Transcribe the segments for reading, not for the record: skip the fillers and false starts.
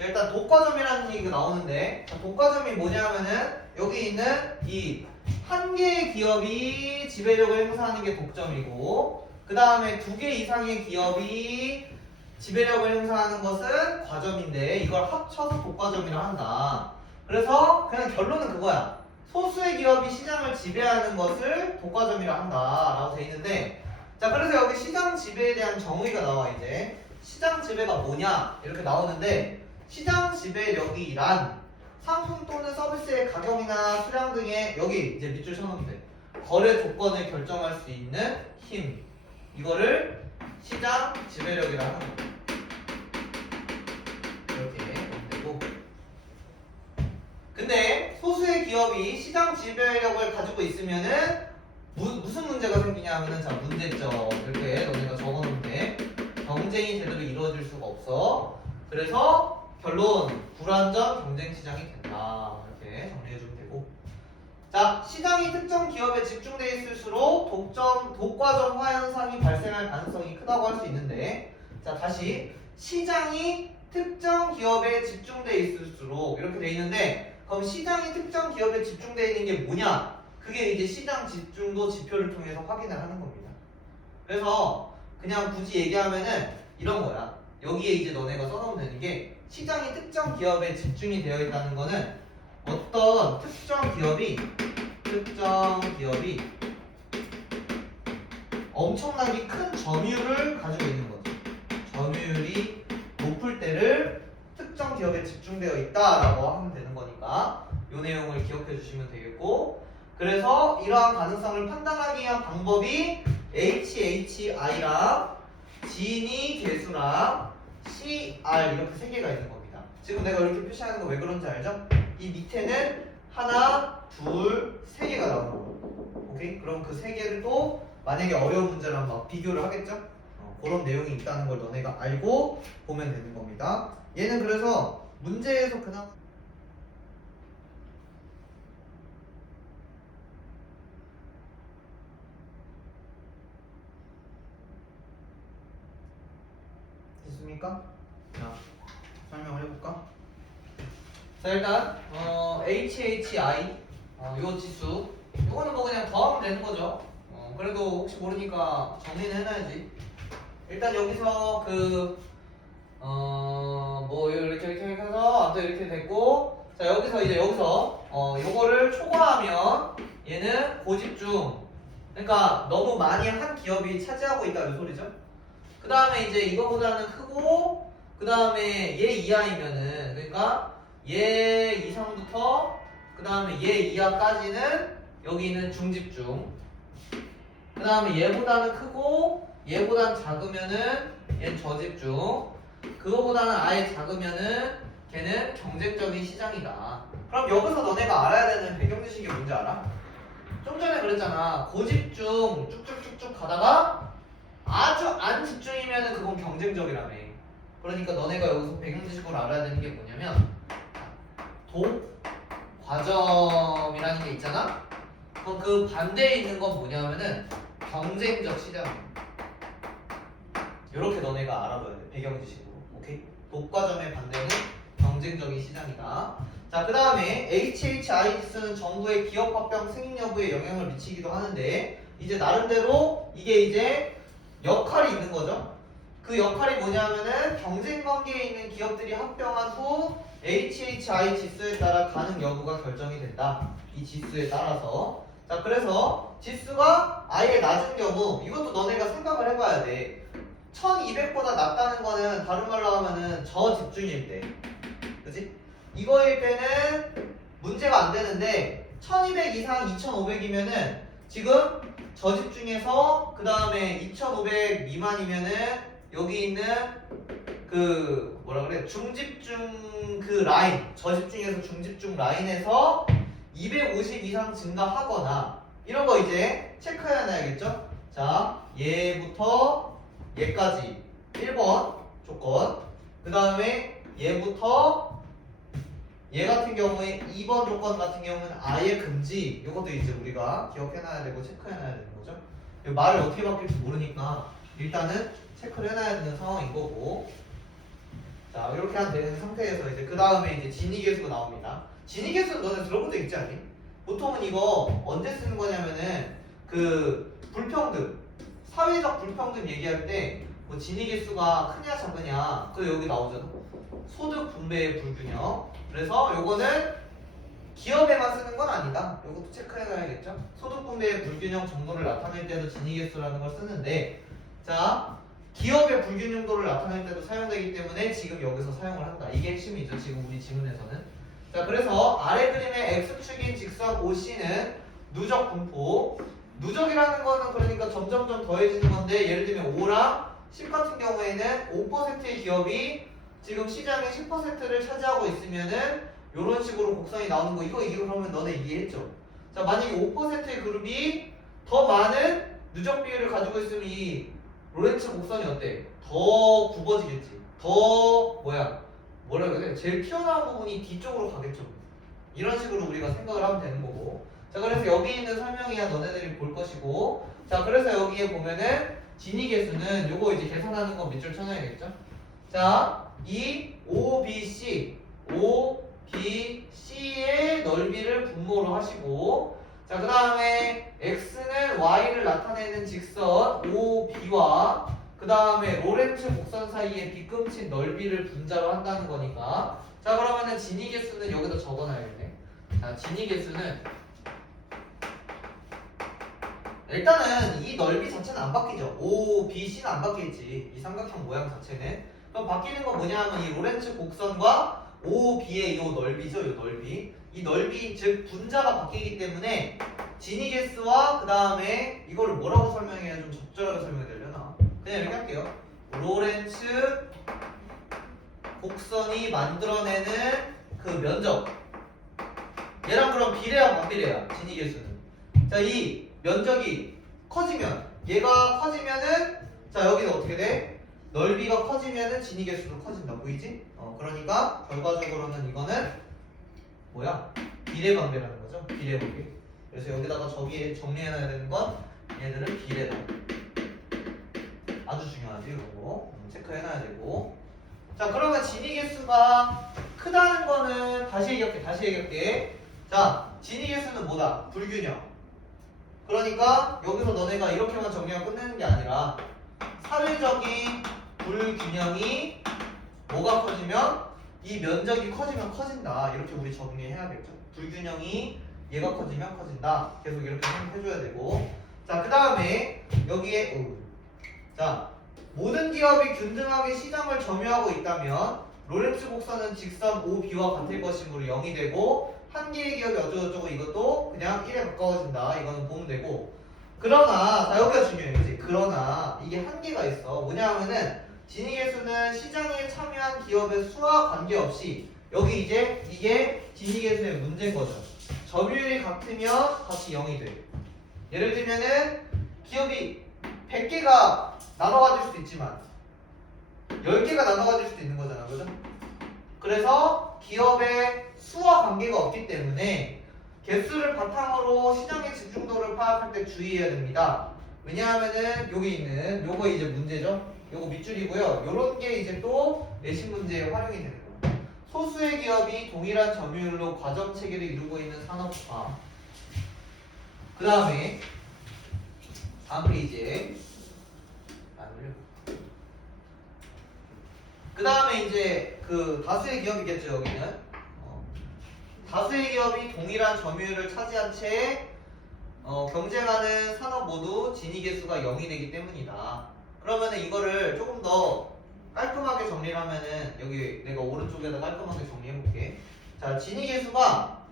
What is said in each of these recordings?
자, 일단 독과점이라는 얘기가 나오는데 독과점이 뭐냐면은 여기 있는 이 한 개의 기업이 지배력을 행사하는 게 독점이고 그 다음에 두 개 이상의 기업이 지배력을 행사하는 것은 과점인데 이걸 합쳐서 독과점이라 한다. 그래서 그냥 결론은 그거야. 소수의 기업이 시장을 지배하는 것을 독과점이라 한다 라고 돼 있는데 자 그래서 여기 시장 지배에 대한 정의가 나와. 이제 시장 지배가 뭐냐 이렇게 나오는데 시장 지배력이란 상품 또는 서비스의 가격이나 수량 등의 여기 이제 밑줄 쳐놓으면 돼. 거래 조건을 결정할 수 있는 힘. 이거를 시장 지배력이라 하는 거야. 이렇게 보면 되고. 근데 소수의 기업이 시장 지배력을 가지고 있으면은 무슨 문제가 생기냐 하면은 자 문제점 이렇게 너네가 적어놓으면 돼. 경쟁이 제대로 이루어질 수가 없어. 그래서 결론 불완전 경쟁 시장이 된다. 이렇게 정리해주면 되고. 자 시장이 특정 기업에 집중돼 있을수록 독과점화 현상이 발생할 가능성이 크다고 할 수 있는데 자 다시 시장이 특정 기업에 집중돼 있을수록 이렇게 돼 있는데 그럼 시장이 특정 기업에 집중돼 있는 게 뭐냐? 그게 이제 시장 집중도 지표를 통해서 확인을 하는 겁니다. 그래서 그냥 굳이 얘기하면은 이런 거야. 여기에 이제 너네가 써놓으면 되는 게 시장이 특정 기업에 집중이 되어 있다는 거는 어떤 특정 기업이 엄청나게 큰 점유율을 가지고 있는 거죠. 점유율이 높을 때를 특정 기업에 집중되어 있다라고 하면 되는 거니까 이 내용을 기억해 주시면 되겠고 그래서 이러한 가능성을 판단하기 위한 방법이 HHI랑 지니 계수랑 CR 이렇게 세 개가 있는 겁니다. 지금 내가 이렇게 표시하는 거 왜 그런지 알죠? 이 밑에는 하나, 둘, 세 개가 나오는 거. 오케이? 그럼 그 세 개를 또 만약에 어려운 문제랑 막 비교를 하겠죠? 그런 내용이 있다는 걸 너네가 알고 보면 되는 겁니다. 얘는 그래서 문제에서 그냥 됐습니까? 자, 설명을 해볼까? 자 일단 HHI 요 지수 요거는 뭐 그냥 더하면 되는 거죠. 그래도 혹시 모르니까 정리는 해놔야지. 일단 여기서 뭐 이렇게 해서 아무튼 이렇게 됐고 자 여기서 요거를 초과하면 얘는 고집중 그러니까 너무 많이 한 기업이 차지하고 있다는 소리죠. 그 다음에 이제 이거보다는 크고 그 다음에 얘 이하이면은 그러니까 얘 이상부터 그 다음에 얘 이하까지는 여기는 중집중 그 다음에 얘보다는 크고 얘보다는 작으면은 얘는 저집중 그거보다는 아예 작으면은 걔는 경쟁적인 시장이다. 그럼 여기서 너네가 알아야 되는 배경 지식이 뭔지 알아? 좀 전에 그랬잖아. 고집중 쭉쭉쭉쭉 가다가 아주 안 집중이면은 그건 경쟁적이라며. 그러니까 너네가 여기서 배경 지식으로 알아야 되는 게 뭐냐면 독과점이라는 게 있잖아. 그럼 그 반대에 있는 건 뭐냐면은 경쟁적 시장이야. 이렇게 너네가 알아둬야 돼. 배경 지식으로. 오케이? 독과점의 반대는 경쟁적인 시장이다. 자, 그 다음에 HHI 지수는 정부의 기업 합병 승인 여부에 영향을 미치기도 하는데 이제 나름대로 이게 이제 역할이 있는 거죠. 그 역할이 뭐냐면은 경쟁 관계에 있는 기업들이 합병한 후 HHI 지수에 따라 가능 여부가 결정이 된다. 이 지수에 따라서. 자, 그래서 지수가 아예 낮은 경우 이것도 너네가 생각을 해봐야 돼. 1200보다 낮다는 거는 다른 말로 하면은 저집중일 때. 그치? 이거일 때는 문제가 안 되는데 1200 이상 2500이면은 지금 저집중에서 그 다음에 2500 미만이면은 여기 있는 그 뭐라 그래 중집중 그 라인 저집중에서 중집중 라인에서 250 이상 증가하거나 이런 거 이제 체크해놔야겠죠? 자 얘부터 얘까지 1번 조건 그 다음에 얘부터 얘 같은 경우에 2번 조건 같은 경우는 아예 금지. 이것도 이제 우리가 기억해놔야 되고 체크해놔야 되는 거죠. 말을 어떻게 바뀔지 모르니까 일단은 체크를 해놔야 되는 상황인 거고. 자, 이렇게 한 되는 상태에서 이제 그 다음에 이제 진위계수가 나옵니다. 진위계수는 너네 들어본 적 있지 않니? 보통은 이거 언제 쓰는 거냐면은 그 불평등, 사회적 불평등 얘기할 때 뭐 진위계수가 크냐 작으냐 그 여기 나오잖아. 소득 분배의 불균형. 그래서 요거는 기업에만 쓰는 건 아니다. 요것도 체크해놔야겠죠. 소득 분배의 불균형 정도를 나타낼 때도 진위계수라는 걸 쓰는데, 자, 기업의 불균형도를 나타낼 때도 사용되기 때문에 지금 여기서 사용을 한다. 이게 핵심이죠. 지금 우리 지문에서는. 자, 그래서 아래 그림의 x축인 직선 OC는 누적 분포. 누적이라는 거는 그러니까 점점점 더해지는 건데, 예를 들면 5랑 10 같은 경우에는 5%의 기업이 지금 시장의 10%를 차지하고 있으면은 이런 식으로 곡선이 나오는 거. 이거 그러면 너네 이해했죠? 자, 만약에 5%의 그룹이 더 많은 누적 비율을 가지고 있으면 이 로렌츠 곡선이 어때? 더 굽어지겠지. 더 뭐라 그래? 제일 튀어나온 부분이 뒤쪽으로 가겠죠. 이런 식으로 우리가 생각을 하면 되는 거고. 자, 그래서 여기 있는 설명이야 너네들이 볼 것이고. 자, 그래서 여기에 보면은 진위계수는 요거 이제 계산하는 거 밑줄 쳐놔야겠죠. 자, 이 OBC의 넓이를 분모로 하시고, 자, 그 다음에 x는 y를 나타내는 직선 OB와 그 다음에 로렌츠 곡선 사이의 빗금친 넓이를 분자로 한다는 거니까, 자, 그러면은 진위계수는 여기다 적어놔야겠네. 자, 진위계수는 일단은 이 넓이 자체는 안 바뀌죠. OBC는 안 바뀌겠지. 이 삼각형 모양 자체는. 그럼 바뀌는 건 뭐냐 하면 이 로렌츠 곡선과 OB의 이 넓이죠. 이 넓이. 이 넓이 즉 분자가 바뀌기 때문에 진위계수와 그 다음에 이거를 뭐라고 설명해야 좀 적절하게 설명이 되려나? 그냥 이렇게 할게요. 로렌츠 곡선이 만들어내는 그 면적. 얘랑 그럼 비례야 반비례야 진위계수는. 자, 이 면적이 커지면 얘가 커지면은 자 여기는 어떻게 돼? 넓이가 커지면은 진위계수도 커진다. 보이지? 그러니까 결과적으로는 이거는 뭐야? 비례관계라는 거죠. 비례관계. 그래서 여기다가 저기에 정리해놔야 되는 건 얘들은 비례다. 아주 중요하지 이런 거. 체크해놔야 되고. 자, 그러면 진위계수가 크다는 거는 다시 얘기할게. 자, 진위계수는 뭐다? 불균형. 그러니까 여기서 너네가 이렇게만 정리하고 끝내는 게 아니라 사회적인 불균형이 뭐가 커지면 이 면적이 커지면 커진다. 이렇게 우리 정리해야겠죠. 불균형이 얘가 커지면 커진다. 계속 이렇게 해줘야 되고. 자, 그 다음에 여기에 자, 모든 기업이 균등하게 시장을 점유하고 있다면 로렌츠 곡선은 직선 OB와 같을 것이므로 0이 되고, 한 개의 기업이 어쩌고저쩌고 이것도 그냥 1에 가까워진다. 이거는 보면 되고. 그러나 자, 여기가 중요해. 그치? 그러나 이게 한계가 있어. 뭐냐 하면은 진위계수는 시장에 참여한 기업의 수와 관계없이 여기 이제 이게 진위계수의 문제인 거죠. 점유율이 같으면 값이 0이 돼. 예를 들면은 기업이 100개가 나눠 가질 수도 있지만 10개가 나눠 가질 수도 있는 거잖아. 그죠? 그래서 기업의 수와 관계가 없기 때문에 개수를 바탕으로 시장의 집중도를 파악할 때 주의해야 됩니다. 왜냐하면은 여기 있는 요거 이제 문제죠. 요거 밑줄이고요. 요런 게 이제 또 내신 문제에 활용이 되는 거예요. 소수의 기업이 동일한 점유율로 과점 체계를 이루고 있는 산업화. 그 다음에 다음 페이지에 그 다음에 이제 그 다수의 기업이겠죠. 여기는 다수의 기업이 동일한 점유율을 차지한 채 경쟁하는 산업 모두 진위계수가 0이 되기 때문이다. 그러면은 이거를 조금 더 깔끔하게 정리를 하면은 여기 내가 오른쪽에다 깔끔하게 정리해 볼게. 자, 진위계수가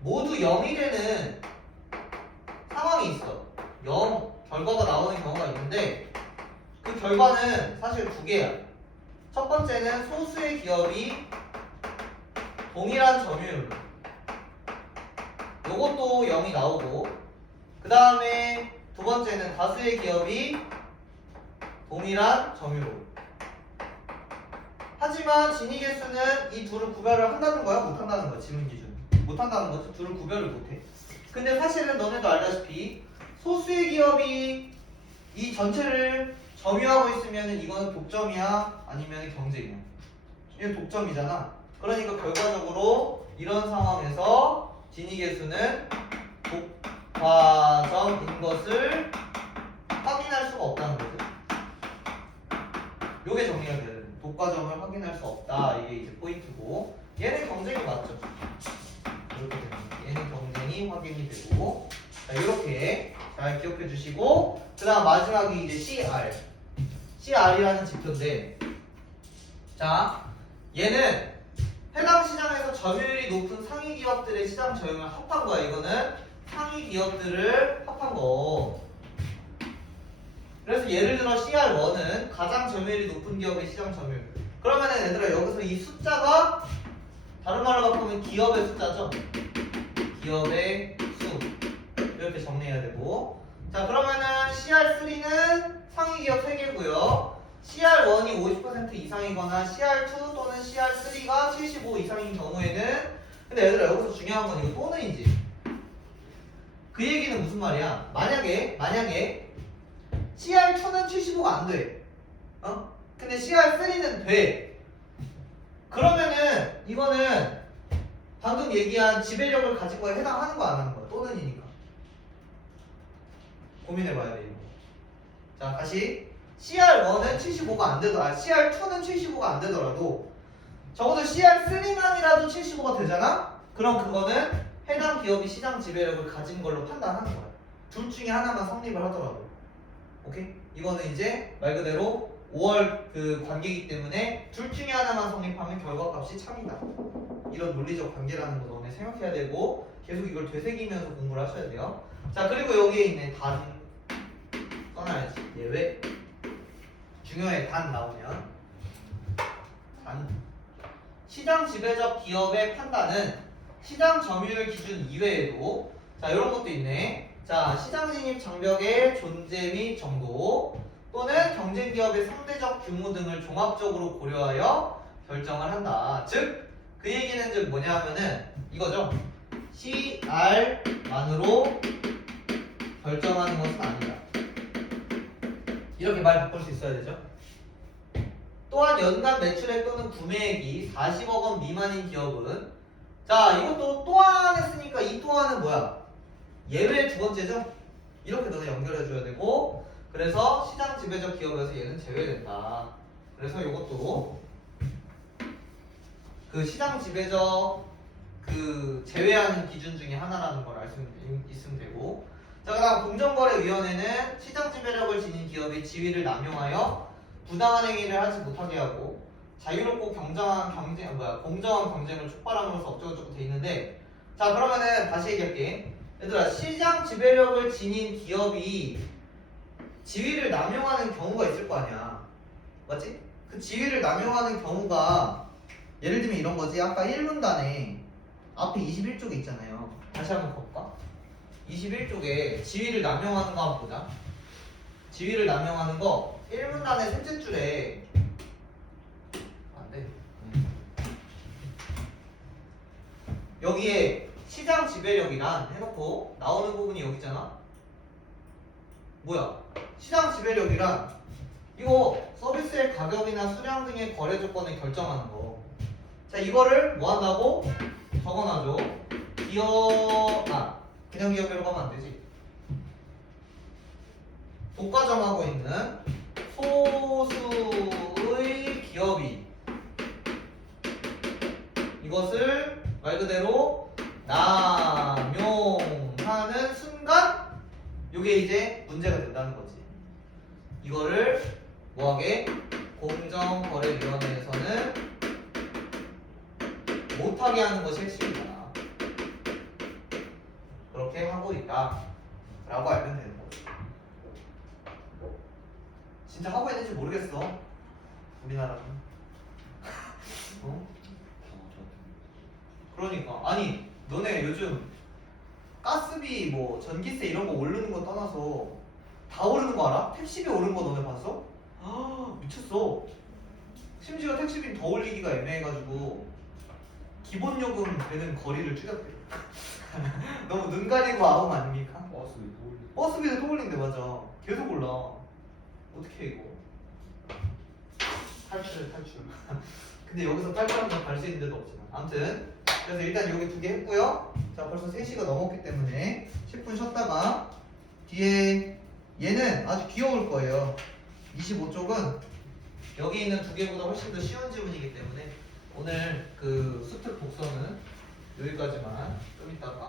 모두 0이 되는 상황이 있어. 0 결과가 나오는 경우가 있는데 그 결과는 사실 두 개야. 첫 번째는 소수의 기업이 동일한 점유율, 요것도 0이 나오고, 그 다음에 두 번째는 다수의 기업이 동일한 점유율. 하지만 진위계수는 이 둘을 구별을 한다는 거야? 못한다는 거야? 지문 기준 못한다는 거지. 둘을 구별을 못해. 근데 사실은 너네도 알다시피 소수의 기업이 이 전체를 점유하고 있으면 이거는 독점이야? 아니면 경쟁이야? 얘는 독점이잖아. 그러니까 결과적으로 이런 상황에서 진위계수는 독과점인 것을 확인할 수가 없다는 거죠. 요게 정리가 돼야 돼. 독과점을 확인할 수 없다. 이게 이제 포인트고, 얘는 경쟁이 맞죠. 이렇게 되는 거예요. 얘는 경쟁이 확인이 되고, 자 이렇게 잘 기억해 주시고, 그 다음 마지막이 이제 CR. CR이라는 지표인데, 자 얘는 해당 시장에서 점유율이 높은 상위 기업들의 시장 점유율을 합한 거야. 이거는 상위 기업들을 합한 거. 그래서 예를 들어 CR1은 가장 점유율이 높은 기업의 시장 점유율. 그러면은 얘들아 여기서 이 숫자가 다른 말로 바꾸면 기업의 숫자죠. 기업의 수. 이렇게 정리해야 되고. 자 그러면은 CR3는 상위 기업 3개고요. CR1이 50% 이상이거나 CR2 또는 CR3가 75 이상인 경우에는, 근데 얘들아 여기서 중요한 건 이거 또는이지. 그 얘기는 무슨 말이야? 만약에 CR2는 75가 안 돼. 근데 CR3는 돼. 그러면은 이거는 방금 얘기한 지배력을 가진 거에 해당하는 거 안 하는 거야? 또는이니까. 고민해봐야 돼 이거. 자 다시 CR1은 75가 안 되더라. CR2는 75가 안 되더라도 적어도 CR3만이라도 75가 되잖아? 그럼 그거는 해당 기업이 시장 지배력을 가진 걸로 판단하는 거야. 둘 중에 하나만 성립을 하더라도. 오케이? 이거는 이제 말 그대로 5월 그 관계이기 때문에 둘 중에 하나만 성립하면 결과값이 참이다. 이런 논리적 관계라는 거 너네 생각해야 되고 계속 이걸 되새기면서 공부를 하셔야 돼요. 자 그리고 여기에 있네. 단 써놔야지. 예외. 중요해. 단 나오면. 단. 시장 지배적 기업의 판단은 시장 점유율 기준 이외에도 자 이런 것도 있네. 자 시장 진입 장벽의 존재 및 정도 또는 경쟁 기업의 상대적 규모 등을 종합적으로 고려하여 결정을 한다. 즉 그 얘기는 즉 뭐냐 하면은 이거죠. CR만으로 결정하는 것은 아니다. 이렇게 말 바꿀 수 있어야 되죠. 또한 연간 매출액 또는 구매액이 40억 원 미만인 기업은, 자 이것도 또한 했으니까 이 또한은 뭐야? 예외 두 번째죠? 이렇게 너네 연결해 줘야 되고, 그래서 시장 지배적 기업에서 얘는 제외된다. 그래서 이것도 그 시장 지배적 그 제외하는 기준 중에 하나라는 걸 알 수 있으면 되고, 자 그다음 공정거래위원회는 시장 지배력을 지닌 기업의 지위를 남용하여 부당한 행위를 하지 못하게 하고 자유롭고 공정한 경쟁을 촉발함으로써 어쩌고저쩌고 돼 있는데, 자 그러면은 다시 얘기할게. 얘들아 시장 지배력을 지닌 기업이 지위를 남용하는 경우가 있을 거 아니야. 맞지? 그 지위를 남용하는 경우가 예를 들면 이런 거지. 아까 1문단에 앞에 21쪽에 있잖아요. 다시 한번 볼까? 21쪽에 지위를 남용하는 거 한번 보자. 지위를 남용하는 거 1문단의 셋째 줄에 안 돼. 여기에 시장 지배력이란 해놓고 나오는 부분이 여기 있잖아. 뭐야? 시장 지배력이란 이거 서비스의 가격이나 수량 등의 거래 조건을 결정하는 거. 자 이거를 뭐 한다고? 적어놔줘. 그냥 기업으로 가면 안 되지. 독과점하고 있는 소수의 기업이 이것을 말 그대로 남용하는 순간 이게 이제 문제가 된다는 거지. 이거를 뭐하게? 공정거래위원회에서는 못하게 하는 것이 핵심이다. 그렇게 하고 있다 라고 알면 되는 거지. 진짜 하고 있는지 모르겠어 우리나라는. 그러니까 아니 너네 요즘 가스비 뭐 전기세 이런 거 오르는 거 떠나서 다 오르는 거 알아? 택시비 오른 거 너네 봤어? 미쳤어. 심지어 택시비 더 올리기가 애매해가지고 기본 요금 되는 거리를 줄였대. 너무 눈 가리고 아웅 아닙니까? 버스비도 또 올린대. 맞아. 계속 올라. 어떻게 해 이거? 탈출. 근데 여기서 빨리빨리 갈 수 있는 데도 없지만 아무튼 그래서 일단 여기 2개 했고요. 자 벌써 3시가 넘었기 때문에 10분 쉬었다가 뒤에 얘는 아주 귀여울 거예요. 25쪽은 여기 있는 2개보다 훨씬 더 쉬운 지문이기 때문에 오늘 그 수특 복선은 여기까지만 좀 이따가